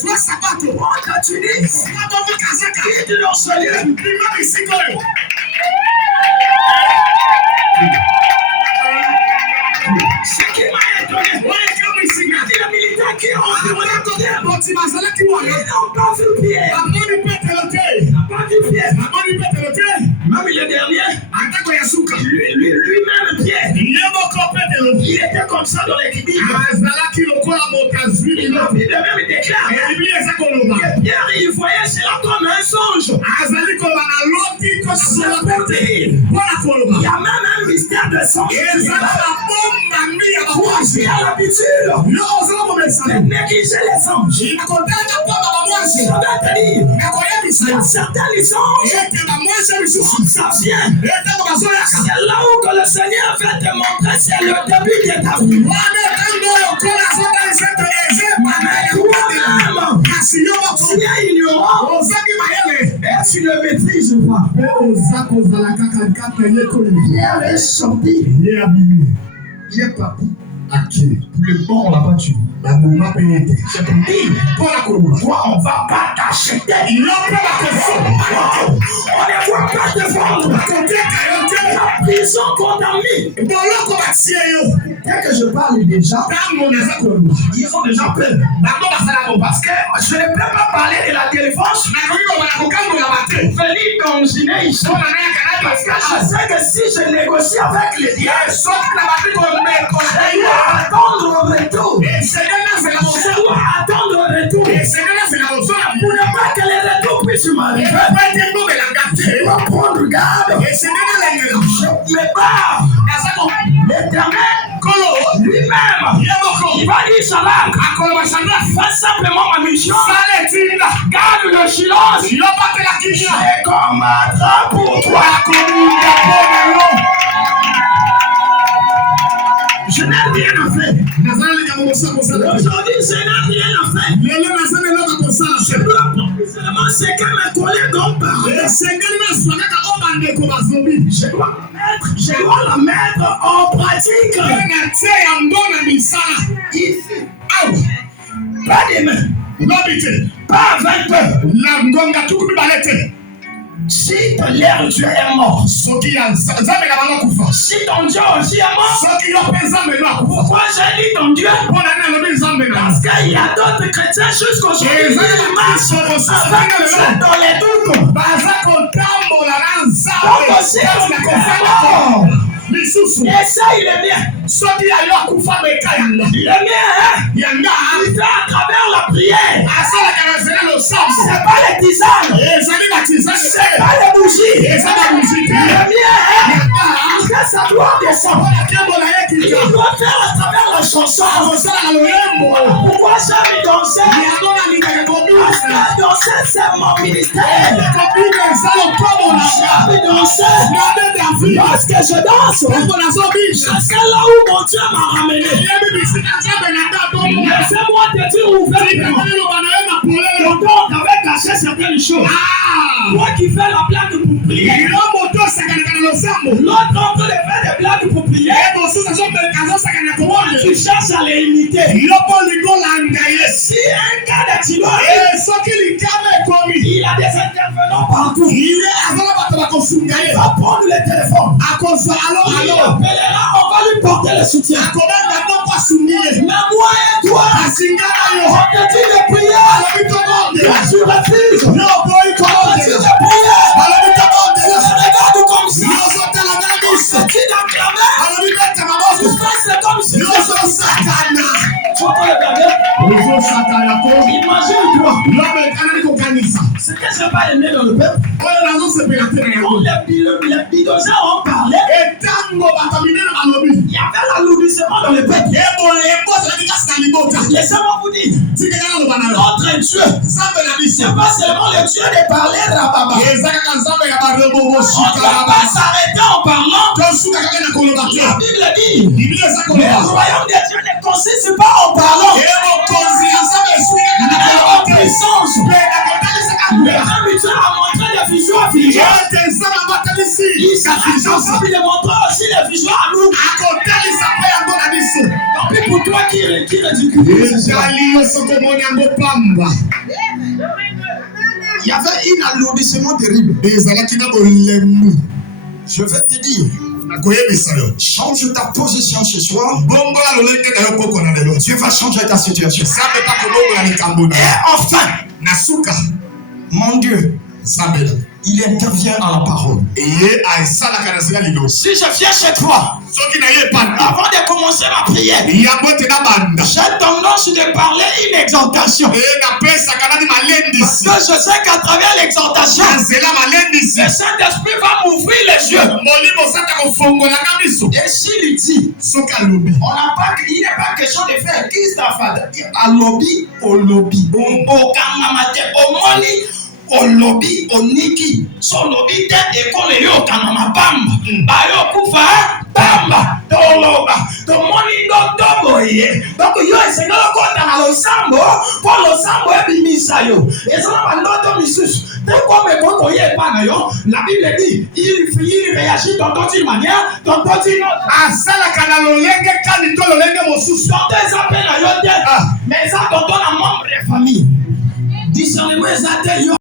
soit sabato, rentre Tunis, quitte l'orphelinat, ce qui m'a étonné, c'est le militaire qui est rentré, ils n'ont pas vu Pierre. Pas vu Pierre. Même le dernier, lui-même Pierre, il était comme ça dans l'équilibre. Il même déclare que Pierre, il voyait cela comme un songe. Il y a même un mystère de songe. Moi, j'ai l'habitude de négliger les songes. Je vais te dire, il y a certains songes, ça vient. C'est là où que le Seigneur va te montrer, c'est le début de ta vie. Tu es ignorant et tu ne maîtrises pas. Pierre est sorti. Il est parti. Le bon, on l'a pas tué. C'est pour dire, toi, on va pas t'acheter. On ne va pas te vendre. La prison condamnée. Dès que je parle déjà, ils ont déjà peur. Parce que je ne peux pas parler de la délivrance. Venir d'originer ici. Parce que je sais que si je négocie avec les diables, je dois attendre le retour. Je dois attendre le retour. Pour ne pas que le retour puisse m'arriver, je dois prendre garde. Je me barre. L'éternel, lui-même, il va dire cela. Fais simplement ma mission. Garde le silence. Je combattrai pour toi. Je n'ai rien à faire. Aujourd'hui, je n'ai rien à faire. Je dois prendre seulement ce que mes collègues ont parlé. Je dois la mettre en pratique. Ici. Pas demain. Pas avec peur. Si ton Dieu est mort, si ton Dieu aussi est mort, pourquoi j'ai dit ton Dieu? Parce qu'il y a d'autres chrétiens jusqu'aujourd'hui qui marchent avec Dieu dans les doutes. Donc aussi, essaye le mien. Le mien, il fait à travers la prière. C'est pas les tisanes. C'est pas les bougies. Le mien, il fait sa gloire descendre. Il doit faire à travers la chanson. Pourquoi j'aime danser? Parce que danser, c'est mon ministère. J'aime danser. Lorsque je danse, parce que là où mon Dieu m'a ramené, laissez-moi te dire ouvertement, pendant qu'on avait caché certaines choses. Toi qui fais la blague pour prier, l'autre en train de faire des blagues pour prier, toi tu cherches à les imiter. Si un gars de Tilo, il a des intervenants partout, il va prendre le téléphone, il appellera, on va lui porter le soutien. Mais moi et toi, on te dit de prier, tu refuses. On te dit de prier, tu regardes comme ça. On te dit d'acclamer, tu fais comme si tu imagine-toi ce que je n'ai pas aimé dans le peuple. Quand les bidosins ont parlé, il y avait l'alourdissement dans le peuple. Laissez-moi vous dire, notre Dieu, c'est pas seulement le Dieu de parler rababa. On ne va pas s'arrêter en parlant. La Bible dit, le royaume de Dieu ne consiste pas en parlant. Mais en puissance. Le même Dieu a montré de les visions à vision. Il sera capable de montrer aussi les visions à nous. Tant pis pour toi qui ridiculise. Il y avait un alourdissement terrible. Je vais te dire. Change ta position ce soir. Dieu va changer ta situation. Et enfin, mon Dieu, il intervient dans la parole. Si je viens chez toi, avant de commencer ma prière, j'ai tendance de parler une exhortation. Parce que je sais qu'à travers l'exhortation, le Saint-Esprit va m'ouvrir les yeux. Et s'il dit, il n'est pas question de faire qui est à lobby, au lobby, au kamamate, au moni. Au lobby, au niki, son lobby de école yo kanama bamba, bayo kufa bamba, toloba, to moni do boye. Donc yo essaye de compter dans le sambo, pour le sambo et bimisa yo. Et ça va l'autre missus. Dès qu'on me compte y est pas yo, la Bible dit, il réagit dans d'autres manières, dans d'autres autres. À ça la kanalo lenge kanito lenge mosusu. Dans des appels à yo